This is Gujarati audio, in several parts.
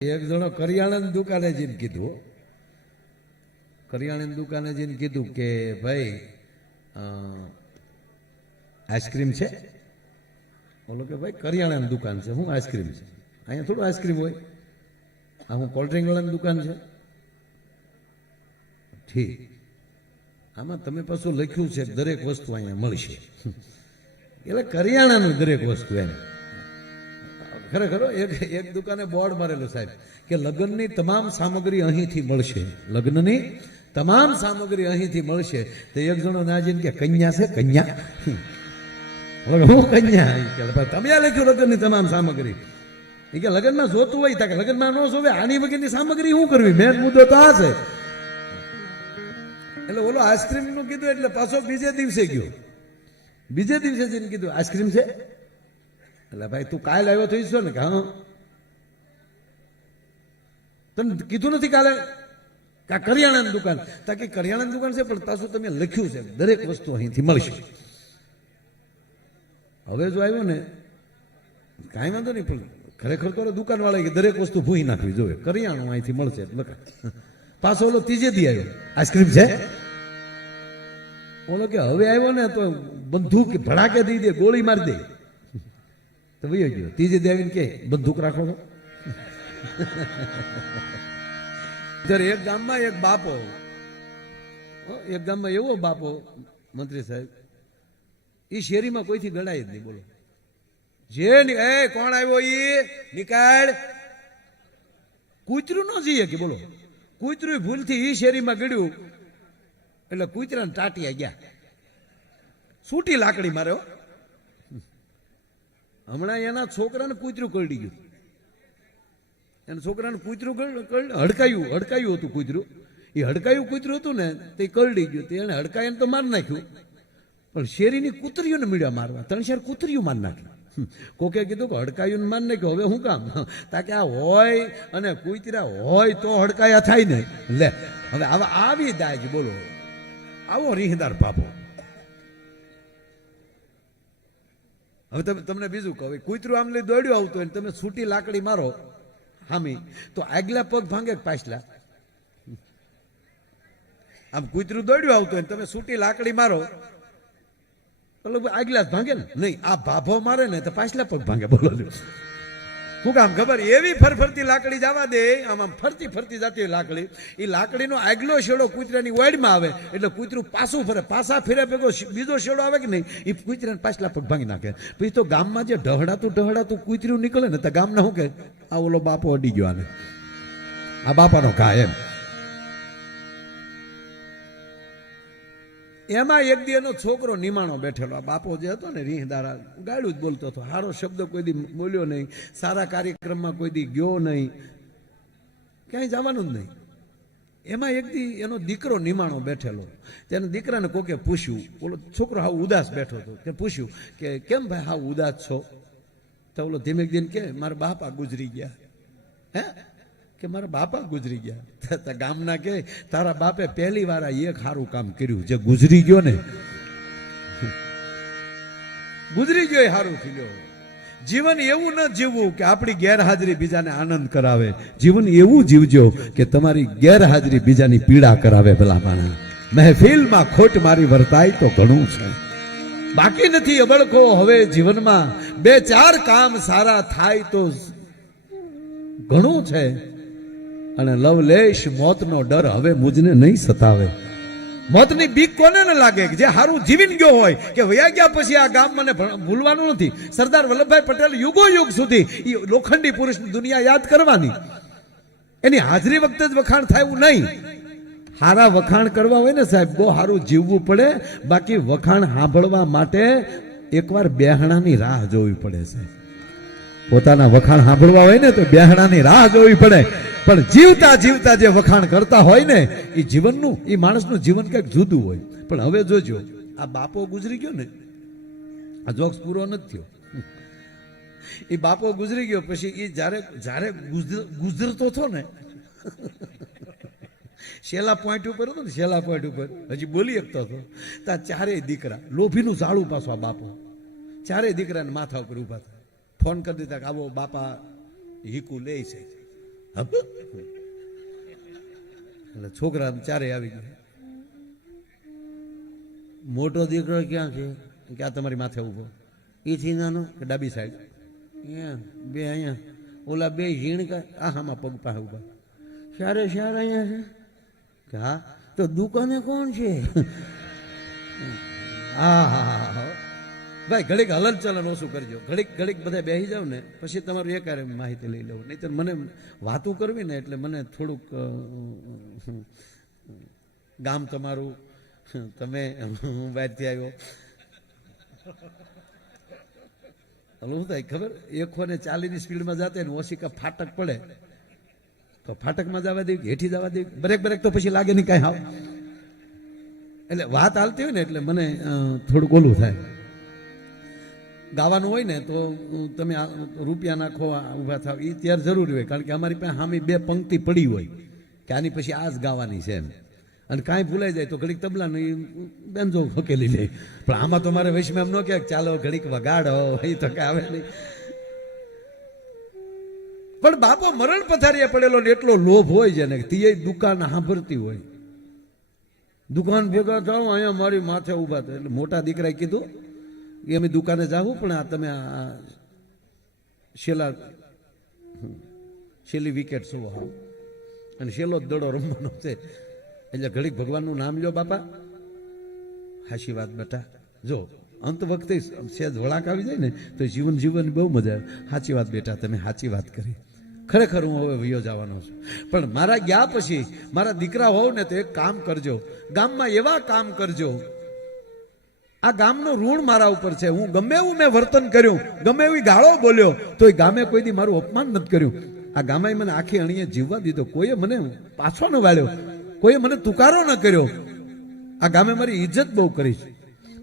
એક જણો કરિયાણાની દુકાને જઈને કીધું, કરિયાણાની દુકાને જઈને કીધું કે ભાઈ આઈસ્ક્રીમ છે? બોલો કે ભાઈ કરિયાણાની દુકાન છે, હું આઈસ્ક્રીમ છે? અહીંયા થોડું આઈસ્ક્રીમ હોય, આ હું કોલ્ડ ડ્રિંક વાળાની દુકાન છે. ઠીક, આમાં તમે પાછું લખ્યું છે દરેક વસ્તુ અહીંયા મળશે, એટલે કરિયાણાનું દરેક વસ્તુ એમ. ખરેખર એક દુકાને બોર્ડ મારેલું સાહેબ કે લગ્નની તમામ સામગ્રી અહીંથી મળશે, લગ્નની તમામ સામગ્રી અહીંથી મળશે. તો એક જણો ના જઈને કે કન્યા છે? કન્યા હું કન્યા? તમે લખ્યું લગ્નની તમામ સામગ્રી, એ કે લગ્નમાં જોતું હોય કે લગ્નમાં ન જોવે, આની વગરની સામગ્રી શું કરવી? મેન મુદ્દો તો આ છે. એટલે ઓલો આઈસ્ક્રીમ નું કીધું એટલે પાછો બીજે દિવસે ગયો, બીજે દિવસે જઈને કીધું આઈસ્ક્રીમ છે? એટલે ભાઈ તું કાલે આવ્યો થઈ છો ને? કે હા. તને કીધું નથી કાલે કે કરિયાણાની દુકાન? તાકી કરિયાણાની દુકાન છે પણ પાછું તમે લખ્યું છે દરેક વસ્તુ અહીંથી મળશે. હવે જો આવ્યો ને કાંઈ વાંધો નહીં, પણ ખરેખર તો દુકાન વાળા કે દરેક વસ્તુ ભૂઈ નાખવી જોઈએ, કરિયાણું અહીંથી મળશે. પાછો ઓલો ત્રીજે દી આવ્યો, આઈસ્ક્રીમ છે? ઓલો કે હવે આવ્યો ને તો બંદૂક ભડાકે દઈ દે, ગોળી મારી દે. તો ભાઈ ગયો ત્રીજે દી આવીને કે બંદૂક રાખો છો? એક ગામમાં એક બાપો, એક ગામમાં એવો બાપો મંત્રી સાહેબ, એ શેરીમાં કોઈથી ગળાય જ નહીં. બોલો, જે કોણ આવ્યો ઈ નીકાળ, કૂતરું ન જઈએ કે બોલો, કૂતરું ભૂલથી ઈ શેરીમાં ગળ્યું એટલે કૂતરાને ટાટિયા ગયા, સૂટી લાકડી માર્યો. હમણાં એના છોકરાને કૂતરું કરડી ગયું, એના છોકરાને કૂતરું હડકાયું હતું કૂતરું. એ હડકાયું કૂતરું હતું ને તે કરડી ગયું, તે એને હડકાઈને તો મારી નાખ્યું, પણ શેરીની કૂતરીઓને મીડ્યા મારવા, 3-4 કૂતરીઓ મારી નાખ્યું. કોકે કીધું કે હડકાયું માર નાખ્યું, હવે શું કામ? તાકે આ હોય અને કૂતરા હોય તો હડકાયા થાય ને. લે હવે આવા આવી દાજ, બોલો આવો રીહદાર બાપો. હવે તમને બીજું કહો, કૂતરું આમ લઈ દોડ્યું આવતું હોય તમે છૂટી લાકડી મારો હામી, તો આગલા પગ ભાંગે પાછલા? આમ કૂતરું દોડ્યું આવતું હોય તમે છૂટી લાકડી મારો આગલા જ ભાંગે ને? નહીં, આ ભાભો મારે ને તો પાછલા પગ ભાંગે. બોલો શું કામ ખબર? એવી ફરફરતી લાકડી જવા દે, આમ આમ ફરતી ફરતી જતી હોય લાકડી, એ લાકડીનો આગલો શેડો કૂતરાની વાડમાં આવે એટલે કૂતરું પાછું ફરે, પાછા ફેરે ભેગો બીજો શેડો આવે કે નહીં, એ કૂતરાને પાછલા પગ ભાંગી નાખે. પછી તો ગામમાં જે ઢહડાતું કૂતરું નીકળે ને તો ગામના શું કે આ ઓલો બાપો અડી ગયો, આને આ બાપાનો ઘા એમ. એમાં એક દી એનો છોકરો નિમાણો બેઠેલો, આ બાપો જે હતો ને રીહદારા, ગાળું જ બોલતો હતો, સારો શબ્દ કોઈ દી બોલ્યો નહીં, સારા કાર્યક્રમમાં કોઈ દી ગયો નહીં, ક્યાંય જવાનું જ નહીં. એમાં એક દી એનો દીકરો નિમાણો બેઠેલો, તેને દીકરાને કોકે પૂછ્યું, ઓલો છોકરો હાવ ઉદાસ બેઠો હતો, તે પૂછ્યું કે કેમ ભાઈ હાવ ઉદાસ છો? તો ઓલો ધીમે ધીમે કે મારા બાપા ગુજરી ગયા. હે કે મારા બાપા ગુજરી ગયા? ગામના કે તારા બાપે પહેલી વાર એક સારું કામ કર્યું, જે ગુજરી ગયો ને, ગુજરી ગયો એ સારું થઈ ગયો. જીવન એવું ન જીવવું કે આપણી ગેરહાજરી બીજાને આનંદ કરાવે, જીવન એવું જીવજો કે તમારી ગેરહાજરી બીજાની પીડા કરાવે. ભલા માણા મહેફિલમાં ખોટ મારી વર્તાય તો ઘણું છે, બાકી નથી અબળકો હવે જીવનમાં, 2-4 કામ સારા થાય તો ઘણું છે. અને લવલેશ મોતનો ડર હવે મુજને નહીં સતાવે. મોતની બીક કોને ન લાગે? જે હારું જીવીને ગયો હોય કે વયા ગયા પછી આ ગામ મને ભૂલવાનું નથી. સરદાર વલ્લભભાઈ પટેલ યુગો યુગ સુધી એ લોખંડી પુરુષની દુનિયા યાદ કરવાની, એની હાજરી વખતે જ વખાણ થાય નહીં. હારા વખાણ કરવા હોય ને સાહેબ બહુ સારું જીવવું પડે, બાકી વખાણ સાંભળવા માટે એકવાર બેહણાની રાહ જોવી પડે છે. પોતાના વખાણ સાંભળવા હોય ને તો બેહણાની રાહ જોવી પડે, પણ જીવતા જીવતા જે વખાણ કરતા હોય ને એ જીવનનું, એ માણસનું જીવન કંઈક જુદું હોય. પણ હવે જોજો, આ બાપો ગુજરી ગયો ને, આ જોક્સ પૂરો નથી થયો. એ બાપો ગુજરી ગયો પછી એ જ્યારે ગુજરતો હતો ને, છેલ્લા પોઈન્ટ ઉપર હતો ને, છેલ્લા પોઈન્ટ ઉપર હજી બોલી શકતો હતો, ત્યાં 4 દીકરા, લોભીનું ઝાડું પાછો આ બાપો, 4 દીકરાને માથા ઉપર ઉભા હતા. ફોન કરી દીધા કે આવો બાપા હીકુ લે છે. એટલે છોકરા ચારે આવી ગયા. મોટો દીકરો ક્યાં છે કે આ તમારી માથે ઉભો, એથી નાનો કે ડાબી સાઈડ, અહીંયા બે અહીંયા, ઓલા બે ઝીણકા આમાં પગ પાસે ઉભા. સારે સાર અહીંયા છે કે હા, તો દુકાને કોણ છે? હા હા હા હા ભાઈ, ઘડીક હલન ચલન ઓછું કરજો, ઘડીક બધા બેસી જાવ ને પછી તમારું એકારે માહિતી લઈ લઉં. નહીં તો મને વાતું કરવી ને એટલે મને થોડુંક ગામ તમારું, તમે હું બહારથી આવ્યો, શું થાય ખબર, 140ની સ્પીડમાં જાતે ને ઓશિકા ફાટક પડે તો ફાટકમાં જવા દેવી, હેઠી જવા દેવી, બ્રેક તો પછી લાગે નહીં કાંઈ હાવ. એટલે વાત હાલતી હોય ને એટલે મને થોડુંક ઓલું થાય. ગાવાનું હોય ને તો તમે રૂપિયા નાખો, ઊભા થાવ, એ ત્યારે જરૂરી હોય, કારણ કે અમારી પાસે સામે બે પંક્તિ પડી હોય કે આની પછી આ જ ગાવાની છે એમ. અને કાંઈ ભૂલાઈ જાય તો ઘડીક તબલાનું બેન્જો હકેલી લે. પણ આમાં તો મારે વૈષ્ણવ એમ ન કહે ચાલો ઘડીક વગાડો, એ તો કાંઈ આવે નહીં. પણ બાપો મરણ પથારીએ પડેલો ને એટલો લોભ હોય છે ને તે દુકાન સાંભળતી હોય. દુકાન ભેગા થાવ, અહીંયા મારી માથે ઊભા થાય. એટલે મોટા દીકરાએ કીધું કે અમે દુકાને જાવું, પણ આ તમે આ છેલ્લી વિકેટ શું હા, અને છેલ્લો જ દડો રમવાનો છે, એટલે ઘડીક ભગવાનનું નામ લ્યો બાપા. હાચી વાત બેટા, જો અંત વખતે સેજ વળાક આવી જાય ને તો જીવન બહુ મજા આવે. સાચી વાત બેટા, તમે સાચી વાત કરી, ખરેખર હું હવે વયો જવાનો છું. પણ મારા ગયા પછી મારા દીકરા હોવ ને તો એક કામ કરજો, ગામમાં એવા કામ કરજો, આ ગામનું ઋણ મારા ઉપર છે. હું ગમે એવું મેં વર્તન કર્યું, ગમે એવી ગાળો બોલ્યો, તો એ ગામે કોઈ દી મારું અપમાન નથી કર્યું. આ ગામે મને આખી અણીએ જીવવા દીધો, કોઈએ મને પાછો ન વાળ્યો, કોઈએ મને તુકારો ન કર્યો. આ ગામે મારી ઇજ્જત બહુ કરી છે.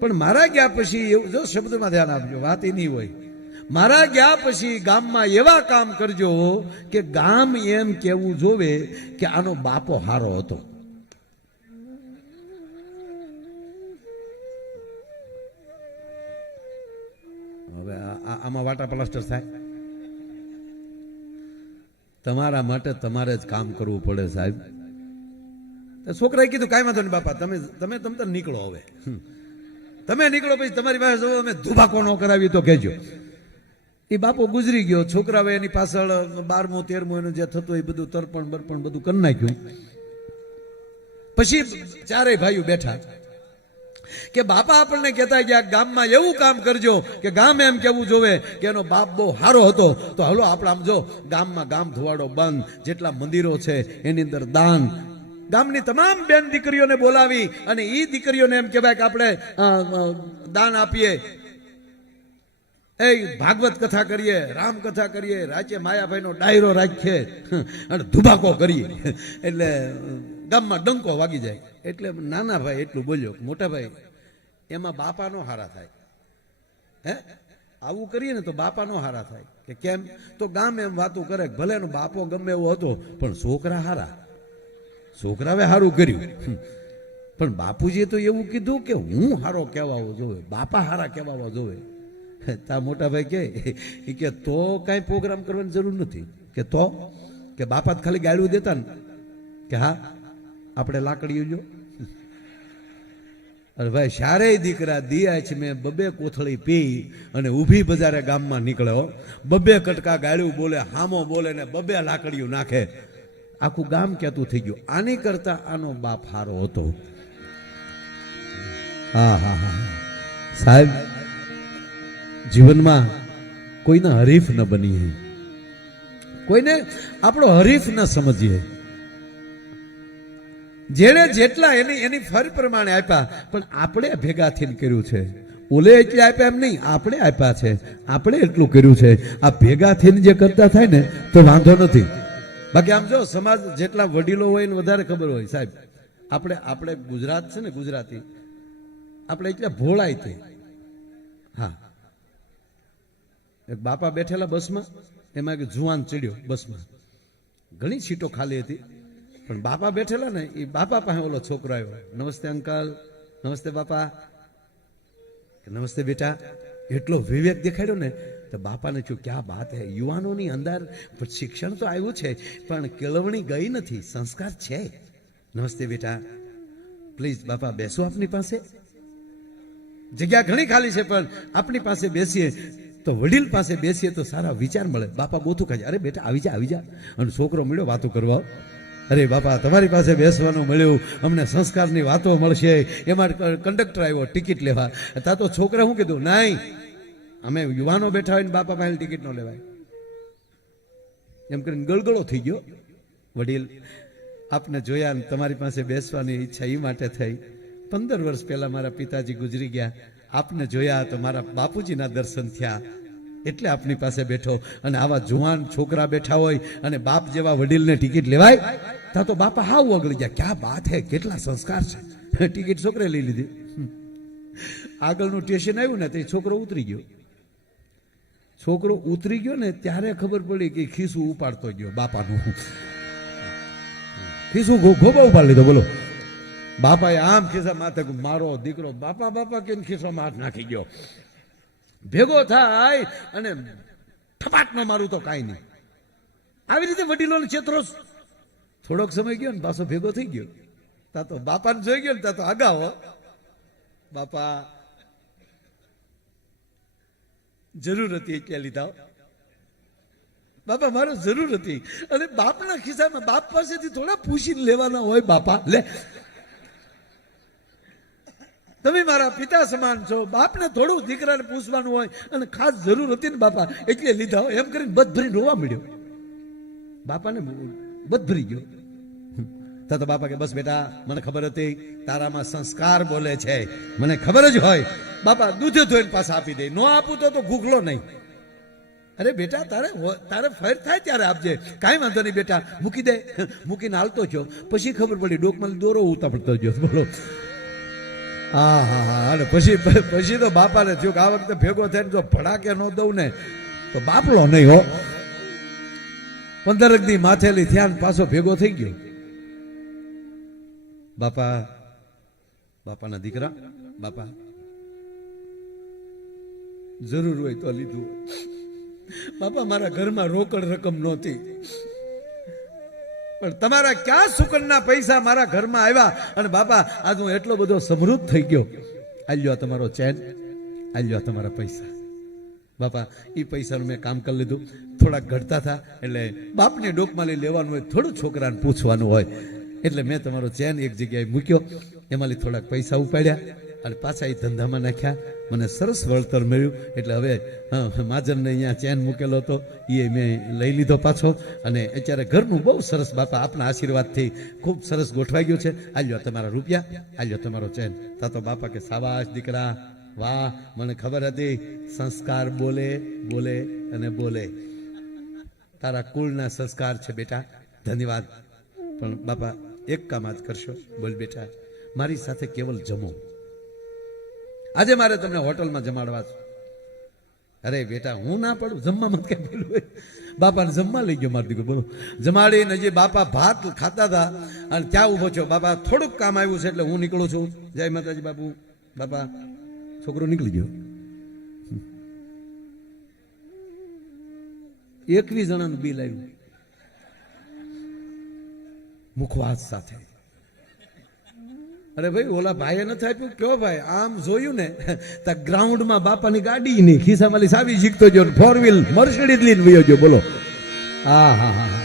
પણ મારા ગયા પછી એવું, જો શબ્દમાં ધ્યાન આપજો, વાત એ નહીં હોય, મારા ગયા પછી ગામમાં એવા કામ કરજો કે ગામ એમ કેવું જોવે કે આનો બાપો હારો હતો. હવે આમાં વાટા પ્લાસ્ટર થાય. તમારા માટે તમારે જ કામ કરવું પડે સાહેબ. છોકરાએ કીધું કાંઈ વાંધો નહીં બાપા, તમે નીકળો, હવે તમે નીકળો, પછી તમારી પાસે જો અમે ધુબાકો ન કરાવી તો કહેજો. એ બાપો ગુજરી ગયો, છોકરાએ એની પાછળ 12મું 13મું એનું જે થતું એ બધું તર્પણ બર્પણ બધું કરી નાખ્યું. પછી ચારેય ભાઈઓ બેઠા કે બાપા આપણને કહેતા ગયા ગામમાં એવું કામ કરજો કે ગામ એમ કેવું જોવે કે એનો બાપ બહુ સારો હતો. તો હલો આપણે આમ જો ગામમાં ગામ ધોવાડો બંધ, જેટલા મંદિરો છે એની અંદર દાન, ગામની તમામ બેન દીકરીઓને બોલાવી અને એ દીકરીઓને એમ કહેવાય કે આપણે દાન આપીએ, એ ભાગવત કથા કરીએ, રામ કથા કરીએ, રાચે માયાભાઈનો ડાયરો રાખીએ અને ધુબાકો કરીએ, એટલે ગામમાં ડંકો વાગી જાય. એટલે નાના ભાઈ એટલું બોલ્યો, મોટા ભાઈ એમાં બાપા નો હારા થાય. હે આવું કરીએ ને તો બાપા નો હારા થાય. કે કેમ? તો ગામ એમ વાતું કરે ભલે એનો બાપો ગમે એવો હતો પણ છોકરા હારા, છોકરાએ સારું કર્યું. પણ બાપુજીએ તો એવું કીધું કે હું હારો કહેવાવો જોવે, બાપા હારા કહેવાવા જોવે. તા મોટા ભાઈ કે તો કાંઈ પ્રોગ્રામ કરવાની જરૂર નથી. કે બાપા ખાલી ગાળું દેતા ને કે હા આપણે લાકડીઓ જો. અરે ભાઈ શારેય દીકરા દિયા છે, મેં બબે કોથળી પી અને ઊભી બજારે ગામમાં નીકળ્યો, બબે કટકા ગાળ્યું બોલે, હામો બોલે ને બબે લાકડીઓ નાખે. આખું ગામ કહેતું થઈ ગયું આની કરતા આનો બાપ હારો હતો. હા હા હા સાહેબ, જીવનમાં કોઈના હરીફ ન બનીએ, કોઈને આપણો હરીફ ન સમજીએ. જેણે જેટલા એની ફર પ્રમાણે આપ્યા, પણ આપણે ભેગા થઈને કર્યું છે. ઓલે એટલે આપ્યા એમ નહીં, આપણે આપ્યા છે, આપણે એટલું કર્યું છે. આ ભેગા થઈને જે કરતા થાય ને તો વાંધો નથી. બાકી આમ જો સમાજ જેટલા વડીલો હોય ને વધારે ખબર હોય સાહેબ. આપણે ગુજરાત છે ને, ગુજરાતી આપણે એટલે ભોળાય તે. હા, એક બાપા બેઠેલા બસમાં, એમાં એક જુવાન ચડ્યો બસમાં, ઘણી સીટો ખાલી હતી, પણ બાપા બેઠેલા ને એ બાપા પાસે ઓલો છોકરો આવ્યો, નમસ્તે અંકલ, નમસ્તે બાપા, નમસ્તે બેટા. એટલો વિવેક દેખાડ્યો ને તો બાપાને શું ક્યાં બાત હે, યુવાનોની અંદર શિક્ષણ તો આવ્યું છે પણ કેળવણી ગઈ નથી, સંસ્કાર છે. નમસ્તે બેટા, પ્લીઝ બાપા બેસો આપની પાસે, જગ્યા ઘણી ખાલી છે પણ આપની પાસે બેસીએ તો વડીલ પાસે બેસીએ તો સારા વિચાર મળે. બાપા બોથું ખાય, અરે બેટા આવી જા આવી જા. અને છોકરો મળ્યો વાતો કરવા, અરે બાપા તમારી પાસે બેસવાનું મળ્યું, અમને સંસ્કારની વાતો મળશે. એમાં કંડક્ટર આવ્યો ટિકિટ લેવા, તા તો છોકરા શું કીધું, નહીં અમે યુવાનો બેઠા હોય ને બાપા પાસે ટિકિટ ન લેવાય. એમ કરીને ગળગળો થઈ ગયો. વડીલ આપને જોયા ને તમારી પાસે બેસવાની ઈચ્છા એ માટે થઈ. 15 વર્ષ પહેલા મારા પિતાજી ગુજરી ગયા, આપને જોયા તો મારા બાપુજીના દર્શન થયા એટલે આપની પાસે બેઠો. અને આવા જુવાન છોકરા બેઠા હોય અને બાપ જેવા વડીલને ટિકિટ લેવાય, તા તો બાપા હાવ ઓગળી ગયા. ક્યાં બાત હે, કેટલા સંસ્કાર છે. ટિકિટ છોકરે લઈ લીધી. આગળનું સ્ટેશન આવ્યું ને તે છોકરો ઉતરી ગયો. છોકરો ઉતરી ગયો ને ત્યારે ખબર પડી કે ખીસું ઉપાડતો ગયો બાપાનું. ખીસું ગોબા ઉપાડી લીધો. બોલો, બાપાએ આમ ખિસ્સા માથે મારો દીકરો બાપા બાપા કે ખિસ્સામાં હાથ નાખી ગયો. ભેગો થાય અને ઠપાટ ન મારું તો કાંઈ નહીં. આવી રીતે વડીલોને ચેતરો. થોડોક સમય ગયો ને પાછો ભેગો થઈ ગયો. તા તો બાપાને જોઈ ગયો ને તા તો આગાવો, બાપા જરૂર હતી એટલે લીધા. બાપા મારો જરૂર હતી. અને બાપના ખિસ્સામાં બાપ પાસેથી થોડા પૂછીને લેવાના હોય. બાપા લે, તમે મારા પિતા સમાન છો, બાપને થોડું દીકરાને પૂછવાનું હોય અને ખાસ જરૂર હતી ને બાપા એટલે લીધા. એમ કરીને બધ ભરી રોવા મળ્યો. બાપાને બધ ભરી ગયો. તો બાપા કે બસ બેટા મને ખબર હતી તારામાં સંસ્કાર બોલે છે, મને ખબર જ હોય. બાપા દૂધે ધોઈને પાછા આપી દે, નો આપું તો ભૂખલો નહીં. અરે બેટા તારે ફેર થાય ત્યારે આપજે, કાંઈ વાંધો નહીં બેટા, મૂકી દે. મૂકીને હાલતો થયો. પછી ખબર પડી ડોકમાં દોરો ઉતાપડતો ગયો. બોલો, હા હા હા. અને પછી તો બાપાને થયું કે આ વખતે ભેગો થઈને જો ભડાકે ન દઉં ને તો બાપલો નહીં હો. 15 દી માથેલી થયા ને પાછો ભેગો થઈ ગયો. બાપાના દીકરા, બાપા જરૂર હોય તો લીધું. બાપા મારા ઘરમાં રોકડ રકમ નહોતી પણ તમારા ક્યાં સુકનના પૈસા મારા ઘરમાં આવ્યા અને બાપા આજ હું એટલો બધો સમૃદ્ધ થઈ ગયો. આલ્યો તમારો ચેન, આલ્યો તમારા પૈસા. બાપા એ પૈસાનું મેં કામ કરી લીધું. થોડાક ઘટતા હતા એટલે બાપને ડોકમાં લઈ લેવાનું હોય, થોડું છોકરાને પૂછવાનું હોય એટલે મેં તમારો ચેન એક જગ્યાએ મૂક્યો. એમાંથી થોડાક પૈસા ઉપાડ્યા અને પાછા એ ધંધામાં નાખ્યા. મને સરસ વળતર મળ્યું. એટલે હવે માજરને અહીંયા ચેન મૂકેલો હતો એ મેં લઈ લીધો પાછો. અને અત્યારે ઘરનું બહુ સરસ બાપા આપના આશીર્વાદથી ખૂબ સરસ ગોઠવાઈ ગયું છે. આલ્યો તમારા રૂપિયા, આલ્યો તમારો ચેન. તા તો બાપા કે શાબાશ દીકરા, વાહ, મને ખબર હતી સંસ્કાર બોલે બોલે અને બોલે. તારા કુળના સંસ્કાર છે બેટા, ધન્યવાદ. પણ બાપા એક કામ આજ કરશો, બોલ બેટા મારી સાથે કેવલ જમો. આજે મારે તમને હોટલમાં જમાડવા છે. અરે બેટા હું ના પડું, જમવામાં કઈ પેલું હોય. બાપાને જમવા લઈ ગયો મારો દીકરો. બોલો, જમાડીને જે બાપા ભાત ખાતા હતા અને ત્યાં ઉભો છો. બાપા થોડુંક કામ આવ્યું છે એટલે હું નીકળું છું. જય માતાજી બાપુ. બાપા છોકરો નીકળી ગયો. 21 જણાનું બિલ આવ્યું મુખવાસ સાથે. અરે ભાઈ ઓલા ભાઈએ નથી આપ્યું. કયો ભાઈ? આમ જોયું ને તો ગ્રાઉન્ડમાં બાપાની ગાડી નહીં, ખિસ્સામાં સાવી શીખતો ગયો, 4 વ્હીલ મર્સિડીઝ લઈને વયો ગયો. બોલો, હા હા હા હા.